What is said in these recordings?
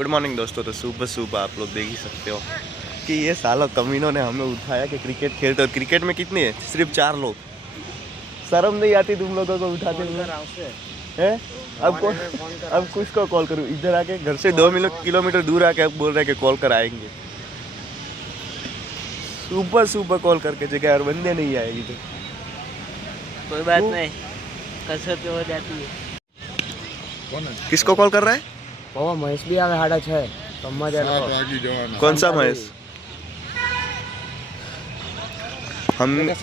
Good morning दोस्तों। तो सुबह सुबह आप लोग देख ही सकते हो कि ये साला कमीनों ने हमें उठाया कि क्रिकेट खेलते, और क्रिकेट में कितनी है, सिर्फ 4 लोग। शर्म नहीं आती तुम लोगों को उठाते हुए? हैं? अब कुछ को कॉल करूँ? इधर आके घर से 2 किलोमीटर दूर आके अब बोल रहे हैं कि कॉल कर आएंगे। सुबह सुबह कॉल करके जगह यार बंदे नहीं आएगी तो कोई बात नहीं, कसरत हो जाती है। किसको कॉल कर रहा है? बाबा महेश भी आवे 6:30 कौन सा महेश? हम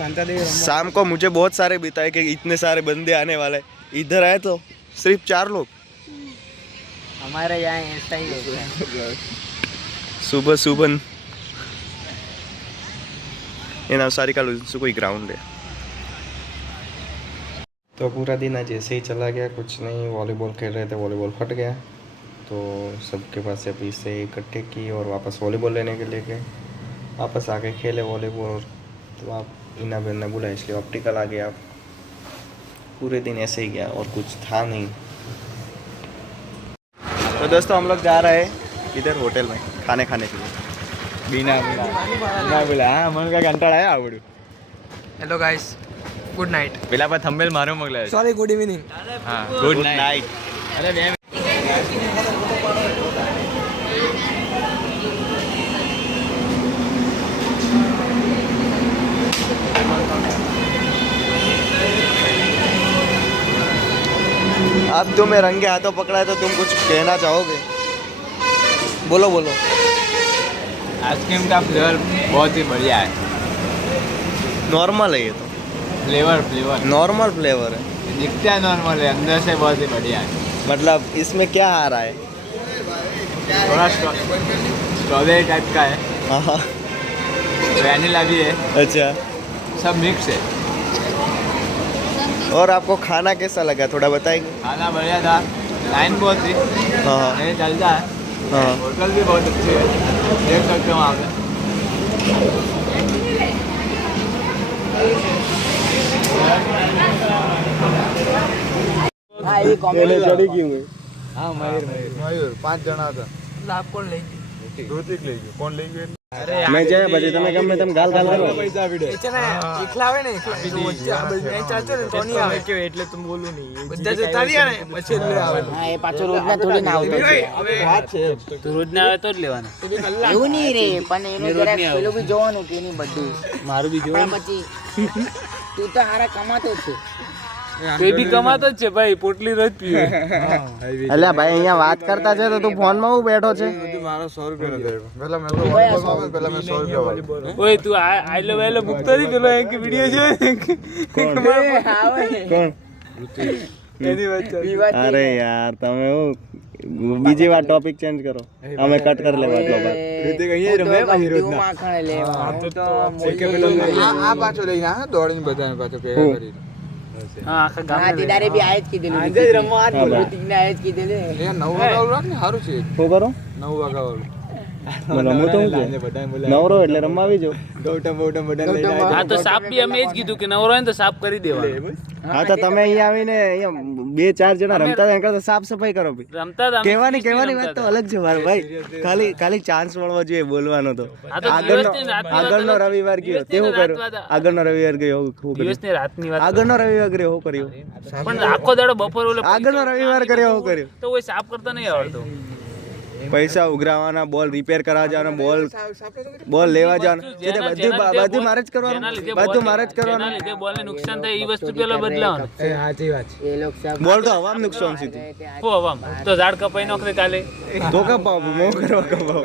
शाम को मुझे बहुत सारे बताए कि इतने सारे बंदे आने वाले, इधर आए तो सिर्फ 4 लोग। हमारे यहाँ ऐसा ही होता है। सुबह सुबह ये नवसारी का कोई ग्राउंड है। तो पूरा दिन आज ऐसे ही चला गया, कुछ नहीं। वॉलीबॉल खेल रहे थे, वॉलीबॉल फट गया तो सबके पास से पैसे इकट्ठे किए और वापस वॉलीबॉल लेने के लिए गए। वापस आके खेले वॉलीबॉल। तो आप इना बहन ने बोला इसलिए ऑप्टिकल आ गया। पूरे दिन ऐसे ही गया और कुछ था नहीं। तो दोस्तों हम लोग जा रहे हैं इधर होटल में खाने के लिए। बिना बोला हाँ मन का कंटाळा है आवडू। Hello guys, good night. પેલા પર થંબનેલ મારો મોકલાયો। Sorry, good evening. हां गुड नाइट। अरे मैं अब तुम्हें रंगे हाथों पकड़ा है तो तुम कुछ कहना चाहोगे? बोलो बोलो। आइसक्रीम का फ्लेवर बहुत ही बढ़िया है। नॉर्मल है ये तो, फ्लेवर नॉर्मल फ्लेवर है। दिखता है नॉर्मल है, अंदर से बहुत ही बढ़िया है। मतलब इसमें क्या आ रहा है? थोड़ा स्ट्रॉबेरी टाइप का है, हाँ वैनिला भी है, अच्छा। सब मिक्स है। और आपको खाना कैसा लगा थोड़ा बताएंगे? खाना बढ़िया था, लाइन बहुत थी, हाँ नहीं चलता है। हाँ। होटल भी बहुत अच्छी है, देख सकते हो आप। हाँ, ये कॉमेडी चढ़ी क्यों है? हाँ मयूर 5 जણા હતા। लाभ कौन लेगी? ધોતિક લઈ ગયો, કોણ લઈ ગયો? मैं जाए बजे તમે ગમે તેમ ગાલ ગાલ કરો। પૈસા વિડે એ છે ને એકલા આવે ને, એકલા જો વચ્ચે આ બધું મેચ ચાલતો ને તો નહીં આવે કે એટલે તું બોલું નહીં, બધા જતા રહ્યા ને પછી એટલે આવે। હા, એ પાછો રોજના થોડી ના આવતો છે। વાત છે તું રોજના આવે તો જ લેવાના। એવું નહીં રે, પણ એનું જરાક પેલું બી જોવાનું કે નહીં બધું મારું બી જોવાનું। પછી તું તો હારા કમાતો જ છે। તે બી કમાતો જ છે ભાઈ, પોટલી રોજ પીવે। અલ્યા ભાઈ અહીંયા વાત કરતા છે તો તું ફોન માં હું બેઠો છે? મારો 100 રૂપિયા દે પહેલા મેં તો પહેલા મેં 100 રૂપિયા વાળી। ઓય તું આઈલો વેલો મુકતો નહીં, પેલો એક વિડિયો જોયો કોણ? એની વાત અરે યાર તમે હું બીજી વાર ટોપિક ચેન્જ કરો, અમે કટ કરી લેવા એટલો બાદ। રિતિક અહીંયા રમે ભાઈ રોજના। માખણ લેવા કે પેલો આ પાછો લઈને આ દોડીને બધાને પાછો ભેગા કરી। હા, આખા ગામના દીદારે બી આજ કીધેલું, આજે જ રમવા આજ બોલ। ઋતિકને આજ કીધેલું। એ 9 વાગ્યા રાખ ને સારું છે। શું કરો? 9 વાગ્યા વાળું રમવું તો હું નવરો એટલે રમવા આવી જાઓ। ગૌતમ બધા લઈને હા તો સાપ બી અમે જ કીધું કે નવરો હોય ને તો સાફ કરી દેવાનો। હા તો તમે અહીંયા આવીને અહીંયા 2-4 જણા રમતા હતા કરતા સાફ સફાઈ કરો ભાઈ। રમતા હતા અમે કહેવાની વાત તો અલગ છે મારો ભાઈ। ખાલી ચાન્સ મળવો જોઈએ બોલવાનો। તો આ તો આગળનો રવિવાર ગયો તેવું કર્યું, આગળનો રવિવાર ગયો હું કર્યું, દિવસની રાતની વાત આગળનો રવિવાર કર્યો હું કર્યું, પણ આખો દાડો બપોર ઓલો આગળનો રવિવાર કર્યો હું કર્યું। તો કોઈ સાફ કરતા નહીં આવડતો। પૈસા ઉઘરાવાના, બોલ રિપેર કરાવવા જવાના, બોલ લેવા જવાના, બધું મારે જ કરવાનું, બધું મારે જ કરવાનું। લીધે બોલને નુકસાન થાય એ વસ્તુ પેલા બદલાવાનું। સાચી વાત છે। એ લોકો સબ બોલ તો હવામાં નુકસાન સીધું હો હવામ તો ઝાડ કપાઈ નોખરે કાલે તો કપાવ મો કરવા કપાવ।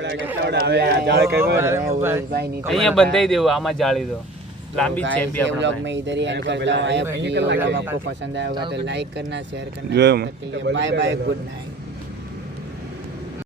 અહીંયા બંધાઈ દેવું, આમાં જાળી दो लांबी है भी अपना। व्लॉग में इधर ही एंड करता हूँ। व्लॉग आपको पसंद आया होगा तो लाइक करना, शेयर करना। Bye bye, good night.